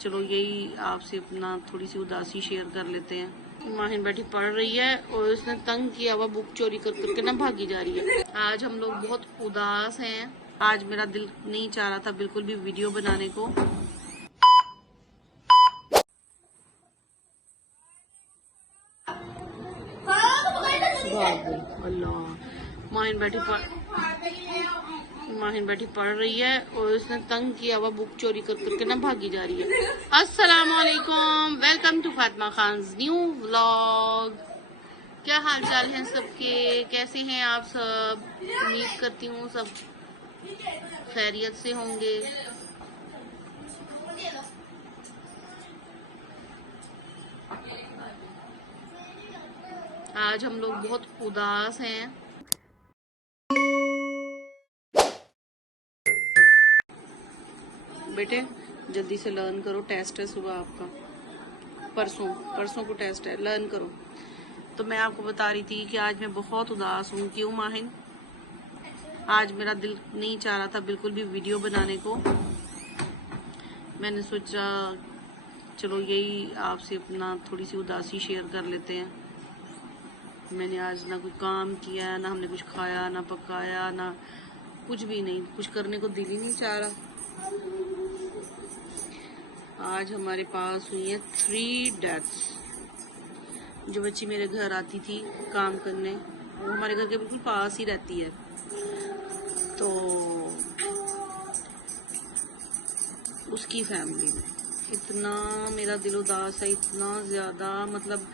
चलो यही आपसे अपना थोड़ी सी उदासी शेयर कर लेते हैं। माहिन बैठी पढ़ रही है और उसने तंग किया हुआ बुक चोरी कर करके ना भागी जा रही है। आज हम लोग बहुत उदास हैं। आज मेरा दिल नहीं चाह रहा था बिल्कुल भी वीडियो बनाने को। अल्लाह, माहिन बैठी पढ़ रही है और उसने तंग किया हुआ बुक चोरी कर करके ना भागी जा रही है। अस्सलाम वालेकुम, welcome to Fatima Khan's new vlog. क्या हाल चाल है सबके, कैसे हैं आप सब? उम्मीद करती हूँ सब खैरियत से होंगे। आज हम लोग बहुत उदास हैं। बेटे जल्दी से लर्न करो, टेस्ट है सुबह आपका, परसों को टेस्ट है, लर्न करो। तो मैं आपको बता रही थी कि आज मैं बहुत उदास हूँ। क्यों माहिन? आज मेरा दिल नहीं चाह रहा था बिल्कुल भी वीडियो बनाने को। मैंने सोचा चलो यही आपसे अपना थोड़ी सी उदासी शेयर कर लेते हैं। मैंने आज ना कोई काम किया, ना हमने कुछ खाया, ना पकाया, ना कुछ भी नहीं, कुछ करने को दिल ही नहीं चाह रहा। आज हमारे पास हुई है 3 डेथ्स। जो बच्ची मेरे घर आती थी काम करने, वो हमारे घर के बिल्कुल पास ही रहती है। तो उसकी फैमिली में इतना मेरा दिल उदास है, इतना ज़्यादा। मतलब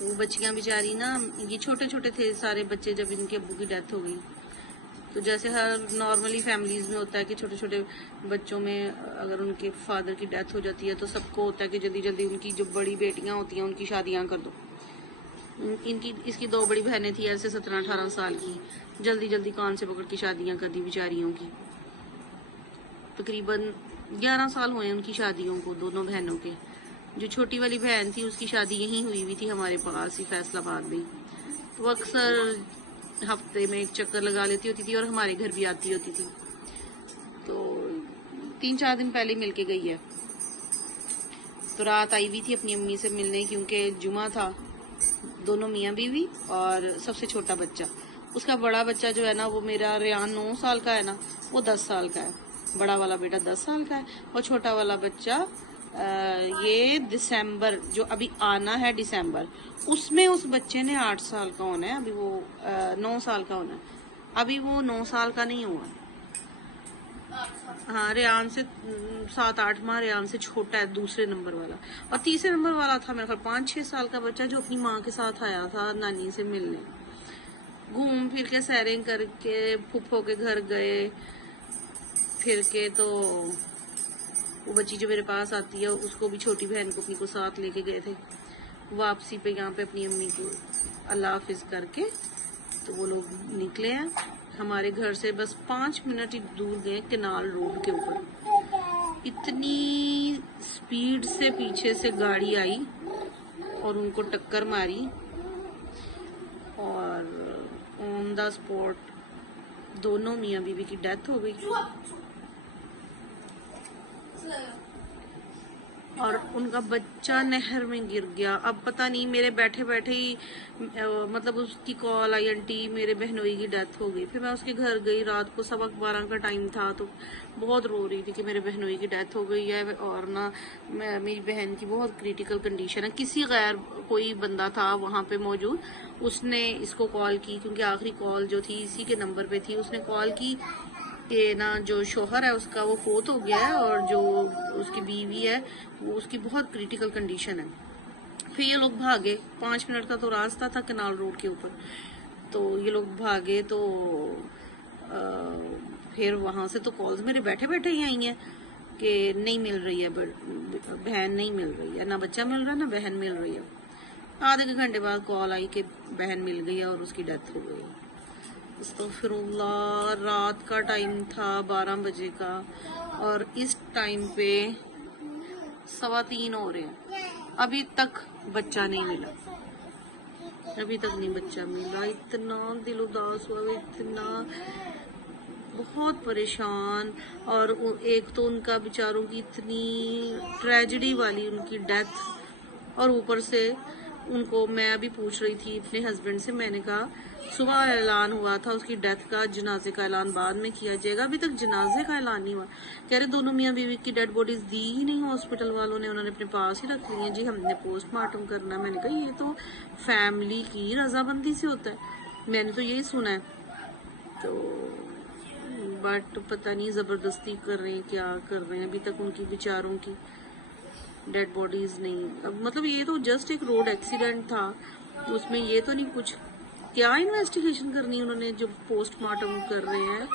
वो बच्चियां बेचारी ना, ये छोटे छोटे थे सारे बच्चे। जब इनके अब्बू की डेथ हो गई तो जैसे हर नॉर्मली फैमिलीज में होता है कि छोटे छोटे बच्चों में अगर उनके फादर की डेथ हो जाती है तो सबको होता है कि जल्दी जल्दी उनकी जो बड़ी बेटियां होती हैं उनकी शादियां कर दो। इसकी 2 बड़ी बहनें थी ऐसे 17-18 साल की, जल्दी जल्दी कान से पकड़ के शादियां कर दी बेचारियों की। तकरीबन 11 साल हुए उनकी शादियों को, दोनों बहनों के। जो छोटी वाली बहन थी उसकी शादी यहीं हुई थी हमारे पास ही, फैसलाबाद में। तो अक्सर हफ्ते में एक चक्कर लगा लेती होती थी और हमारे घर भी आती होती थी। तो 3-4 दिन पहले मिलके गई है। तो रात आई हुई थी अपनी अम्मी से मिलने, क्योंकि जुमा था। दोनों मियाँ बीवी और सबसे छोटा बच्चा। उसका बड़ा बच्चा जो है ना, वो मेरा रेयान 9 साल का है ना, वो 10 साल का है। बड़ा वाला बेटा 10 साल का है और छोटा वाला बच्चा ये दिसंबर जो अभी आना है दिसंबर, उसमें उस बच्चे ने 8 साल का होना है। अभी वो 9 साल का होना है, अभी वो 9 साल का नहीं हुआ। हाँ, रेयान से 7-8 माह रेयान से छोटा है दूसरे नंबर वाला। और तीसरे नंबर वाला था मेरे ख्याल 5-6 साल का बच्चा, जो अपनी माँ के साथ आया था नानी से मिलने। घूम फिर के सैरें करके फूफो के घर गए फिर के। तो वो बच्ची जो मेरे पास आती है उसको भी, छोटी बहन को अपनी को साथ लेके गए थे। वापसी पे यहाँ पे अपनी अम्मी को अल्लाह हाफिज करके तो वो लोग निकले हैं। हमारे घर से बस 5 मिनट ही दूर गए, केनाल रोड के ऊपर। इतनी स्पीड से पीछे से गाड़ी आई और उनको टक्कर मारी और ऑन द स्पॉट दोनों मियाँ बीवी की डेथ हो गई। और उनका बच्चा नहर में गिर गया। अब पता नहीं, मेरे बैठे बैठे ही मतलब उसकी कॉल आई, आंटी मेरे बहनोई की डेथ हो गई। फिर मैं उसके घर गई, रात को 12:15 का टाइम था। तो बहुत रो रही थी कि मेरे बहनोई की डेथ हो गई है और ना मेरी बहन की बहुत क्रिटिकल कंडीशन है। किसी गैर कोई बंदा था वहाँ पे मौजूद, उसने इसको कॉल की, क्योंकि आखिरी कॉल जो थी इसी के नंबर पे थी। उसने कॉल की कि ना जो शोहर है उसका वो फोत हो गया है और जो उसकी बीवी है वो उसकी बहुत क्रिटिकल कंडीशन है। फिर ये लोग भागे, 5 मिनट का तो रास्ता था केनाल रोड के ऊपर। तो ये लोग भागे तो फिर वहां से तो कॉल्स मेरे बैठे बैठे ही आई हैं कि नहीं मिल रही है बहन, नहीं मिल रही है, ना बच्चा मिल रहा है ना बहन मिल रही है। आधे घंटे बाद कॉल आई कि बहन मिल गई है और उसकी डेथ हो गई। अस्तगफिरुल्लाह, रात का टाइम था 12 बजे का और इस टाइम पे 3:15 हो रहे हैं, अभी तक बच्चा नहीं मिला, अभी तक नहीं बच्चा मिला। इतना दिल उदास हुआ, इतना बहुत परेशान। और एक तो उनका बेचारों की इतनी ट्रेजेडी वाली उनकी डेथ, और ऊपर से उनको मैं अभी पूछ रही थी अपने हस्बैंड से, मैंने कहा सुबह ऐलान हुआ था उसकी डेथ का, जनाजे का ऐलान बाद में किया जाएगा, अभी तक जनाजे का ऐलान नहीं हुआ। कह रहे दोनों मियाँ बीवी की डेड बॉडीज दी ही नहीं हॉस्पिटल वालों ने, उन्होंने अपने पास ही रख ली है जी, हमने पोस्टमार्टम करना। मैंने कहा ये तो फैमिली की रजामंदी से होता है, मैंने तो यही सुना है। तो बट पता नहीं जबरदस्ती कर रहे हैं क्या कर रहे हैं, अभी तक उनकी बेचारों की डेड बॉडीज नहीं। अब मतलब ये तो जस्ट एक रोड एक्सीडेंट था, उसमें ये तो नहीं कुछ, क्या इन्वेस्टिगेशन करनी है उन्होंने जो पोस्टमार्टम कर रहे हैं।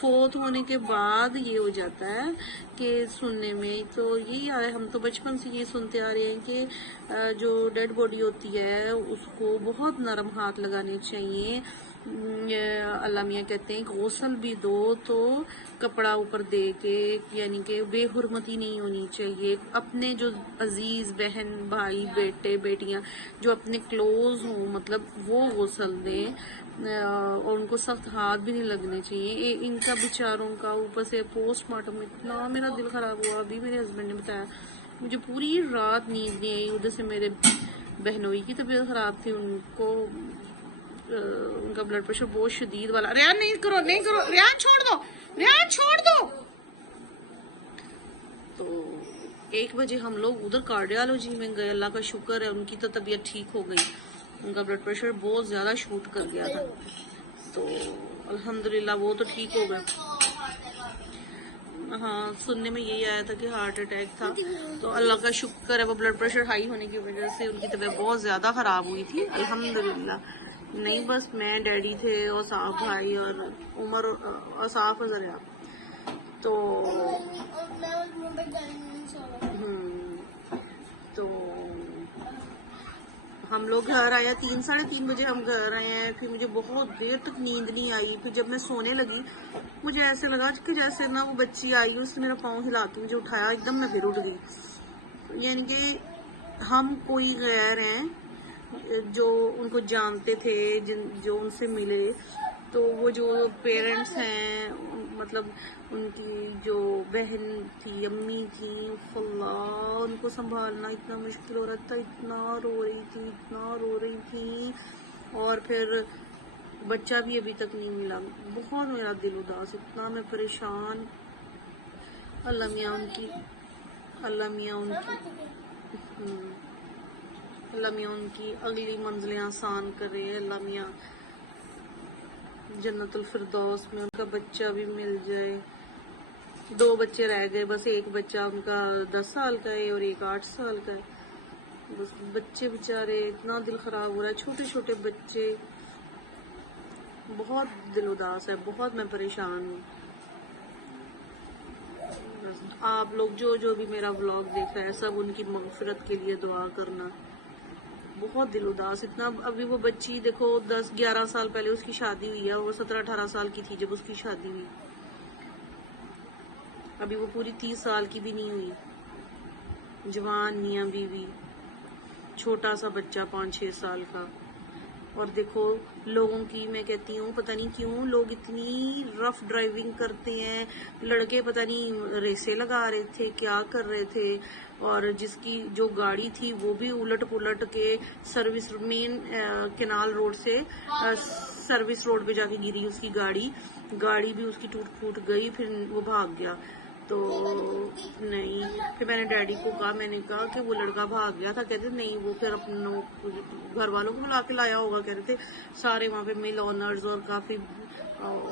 फोर्थ होने के बाद ये हो जाता है कि सुनने में तो यही आया, हम तो बचपन से ये सुनते आ रहे हैं कि जो डेड बॉडी होती है उसको बहुत नरम हाथ लगाने चाहिए। अल्लाह मियाँ कहते हैं गौसल भी दो तो कपड़ा ऊपर दे के, यानी कि बेहुरमती नहीं होनी चाहिए। अपने जो अजीज बहन भाई बेटे बेटियां जो अपने क्लोज हों, मतलब वो गौसल दें, और उनको सख्त हाथ भी नहीं लगने चाहिए। इनका बेचारों का ऊपर से पोस्टमार्टम, इतना मेरा दिल खराब हुआ। अभी मेरे हस्बैंड ने बताया, मुझे पूरी रात नींद नहीं आई। उधर से मेरे बहनोई की तबीयत खराब थी, उनको उनका ब्लड प्रेशर बहुत शदीद वाला। रियान नहीं करो नहीं करो, रियान छोड़ दो, रियान छोड़ दो। तो 1 बजे हम लोग उधर कार्डियोलॉजी में गए, अल्लाह का शुक्र है उनकी तो तबीयत ठीक हो गई। उनका ब्लड प्रेशर बहुत ज्यादा शूट कर गया था, तो अल्हम्दुलिल्लाह वो तो ठीक हो गया। हाँ, सुनने में यही आया था कि हार्ट अटैक था, तो अल्लाह का शुक्र है वो ब्लड प्रेशर हाई होने की वजह से उनकी तबीयत बहुत ज्यादा खराब हुई थी, अल्हम्दुलिल्लाह। नहीं बस मैं, डैडी थे, और साफ भाई और उमर और साफ जरिया। तो तो हम लोग घर आए 3 साढ़े 3 बजे हम घर आए हैं। फिर मुझे बहुत देर तक नींद नहीं आई। फिर जब मैं सोने लगी मुझे ऐसे लगा कि जैसे ना वो बच्ची आई उसने मेरा पाँव हिला के मुझे उठाया, एकदम मैं फिर उठ गई। यानी कि हम कोई गैर हैं जो उनको जानते थे, जो उनसे मिले, तो वो जो पेरेंट्स हैं, मतलब उनकी जो बहन थी, अम्मी थी, अल्लाह उनको संभालना इतना मुश्किल हो रहा था। इतना रो रही थी, इतना रो रही थी, और फिर बच्चा भी अभी तक नहीं मिला। बहुत मेरा दिल उदास, इतना मैं परेशान। अल्लाह मियाँ उनकी अल्लाह मियाँ उनकी अगली मंजिलें आसान करे। अल्लाह मियाँ जन्नतुल फिरदौस में उनका बच्चा भी मिल जाए। 2 बच्चे रह गए, बस एक बच्चा उनका 10 साल का है और एक 8 साल का है। बस बच्चे बेचारे, इतना दिल खराब हो रहा है, छोटे छोटे बच्चे। बहुत दिल उदास है, बहुत मैं परेशान हूँ। आप लोग जो भी मेरा व्लॉग देख रहे हैं सब उनकी मगफिरत के लिए दुआ करना। बहुत दिल उदास, इतना। अभी वो बच्ची देखो 10-11 साल पहले उसकी शादी हुई है, वो 17-18 साल की थी जब उसकी शादी हुई। अभी वो पूरी 30 साल की भी नहीं हुई। जवान मियाँ बीवी, छोटा सा बच्चा 5-6 साल का। और देखो लोगों की, मैं कहती हूँ पता नहीं क्यों लोग इतनी रफ ड्राइविंग करते हैं। लड़के पता नहीं रेसे लगा रहे थे, क्या कर रहे थे, और जिसकी जो गाड़ी थी वो भी उलट पुलट के सर्विस मेन केनाल रोड से सर्विस रोड पे जाके गिरी उसकी गाड़ी भी उसकी टूट फूट गई, फिर वो भाग गया। तो नहीं, फिर मैंने डैडी को कहा, मैंने कहा कि वो लड़का भाग गया था। कहते नहीं, वो फिर अपने घर वालों को बुला के लाया होगा। कह रहे थे सारे वहाँ पे मिल ऑनर्स और काफी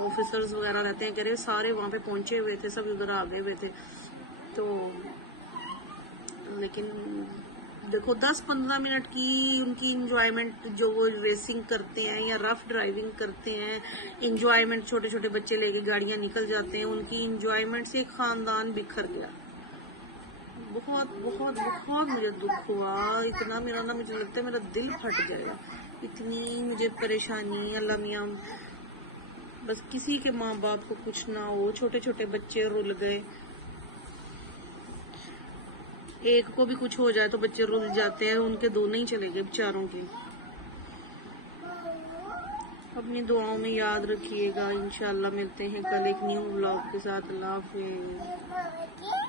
ऑफिसर्स वगैरह रहते हैं, कह रहे सारे वहाँ पे पहुंचे हुए थे, सब उधर आ गए हुए थे। तो लेकिन देखो 10-15 मिनट की उनकी इंजॉयमेंट, जो वो रेसिंग करते हैं या रफ ड्राइविंग करते हैं, इंजॉयमेंट, छोटे छोटे बच्चे लेके गाड़ियां निकल जाते हैं, उनकी इंजॉयमेंट से एक खानदान बिखर गया। बहुत बहुत बहुत मुझे दुख हुआ, इतना मेरा ना, मुझे लगता है मेरा दिल फट जाएगा, इतनी मुझे परेशानी। अल्लाह मियाँ बस किसी के माँ बाप को कुछ ना हो, छोटे छोटे बच्चे रुल गए। एक को भी कुछ हो जाए तो बच्चे रुल जाते हैं, उनके दोनों ही चले गए बेचारों के। अपनी दुआओं में याद रखिएगा। इंशाल्लाह मिलते हैं कल एक न्यू व्लॉग के साथ। अल्लाह हाफिज़।